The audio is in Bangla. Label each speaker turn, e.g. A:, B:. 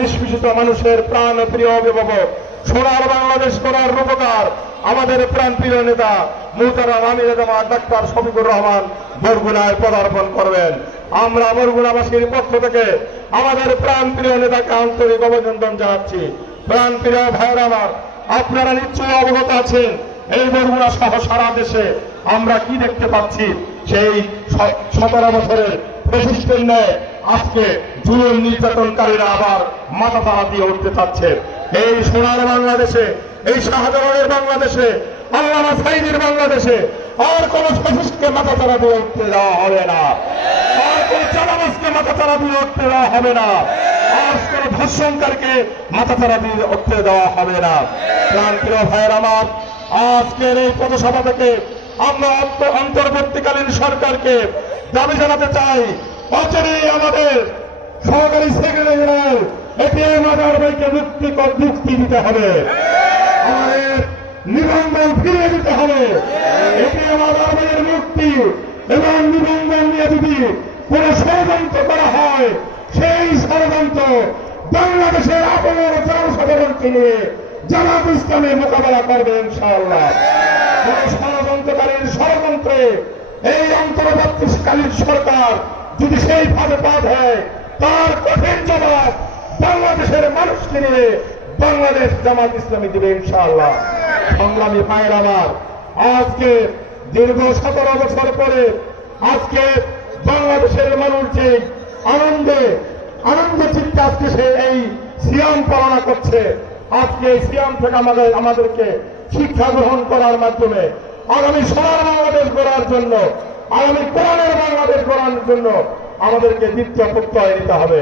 A: নিষ্পেষিত মানুষের প্রাণ প্রিয় অভিভাবক, সোনার বাংলাদেশ করার রূপকার আমাদের প্রাণ প্রিয় নেতা মুহতারাম আমির ডাক্তার শফিকুর রহমান বরগুনায় পদার্পণ করবেন। আমরা বরগুনাবাসীর পক্ষ থেকে আমাদের প্রাণ প্রিয় নেতাকে আন্তরিক অভিনন্দন জানাচ্ছি। প্রাণ প্রিয় ভাইয়ের আমার, আপনারা নিশ্চয়ই অবগত আছেন, এই বরগুনা সহ সারা দেশে আমরা কি দেখতে পাচ্ছি? সেই সতেরো বছরের প্রতিষ্ঠান নেয় আজকে জুলুম নির্যাতনকারীরা আবার মাথা তারা দিয়ে উঠতে চাচ্ছে। এই সোনার বাংলাদেশে, এই শাহজাহানের বাংলাদেশে, আল্লামা সাইদের বাংলাদেশে আর কোন ফেসিস্টকে মাথা তারা দিয়ে উঠতে দেওয়া হবে না। আর কোন চালাবাসকে মাথা তারা দিয়ে উঠতে দেওয়া হবে না। আজ কোন ধর্ষণকারীকে মাথা তারা দিয়ে উঠতে দেওয়া হবে না। প্রাণ প্রিয় ভাইয়ের আমার, আজকের এই পথসভা থেকে আমরা অন্ত- অন্তর্বর্তীকালীন সরকারকে দাবি জানাতে চাই অচিরেই আমাদের সহকারী সেক্রেটারি জেনারেল এটিএম আজার ভাইকে মুক্তি মুক্তি দিতে হবে। আমাদের নিবন্ধন ফিরিয়ে দিতে হবে। এটিএম আজার ভাইয়ের মুক্তি এবং নিবন্ধন নিয়ে যদি কোন ষড়যন্ত্র করা হয়, সেই ষড়যন্ত্র বাংলাদেশের আপনার জনসাধারণকে নিয়ে জামাত ইসলামে মোকাবেলা করবে ইনশাআল্লাহ। ষড়যন্ত্রকারীর ষড়যন্ত্রে এই অন্তর্বর্তীকালীন সরকার যদি সেই ভাবে পা হয়, তার কঠিন জবাব বাংলাদেশের মানুষকে নিয়ে বাংলাদেশ জামাত ইসলামী দিবে ইনশাআল্লাহ। সংগ্রামী ভাইয়ের আমার আজকে দীর্ঘ সতেরো বছর পরে আজকে বাংলাদেশের মানুষ যে আনন্দে, আনন্দ চিত্তে আজকে সে এই সিয়াম পালনা করছে। আজকে এই সিয়াম থেকে আমাদের আমাদেরকে শিক্ষা গ্রহণ করার মাধ্যমে আগামী সোনার বাংলাদেশ গড়ার জন্য, আগামী কোরআনের বাংলাদেশ করার জন্য আমাদেরকে দ্বিতীয় প্রত্যয় নিতে হবে।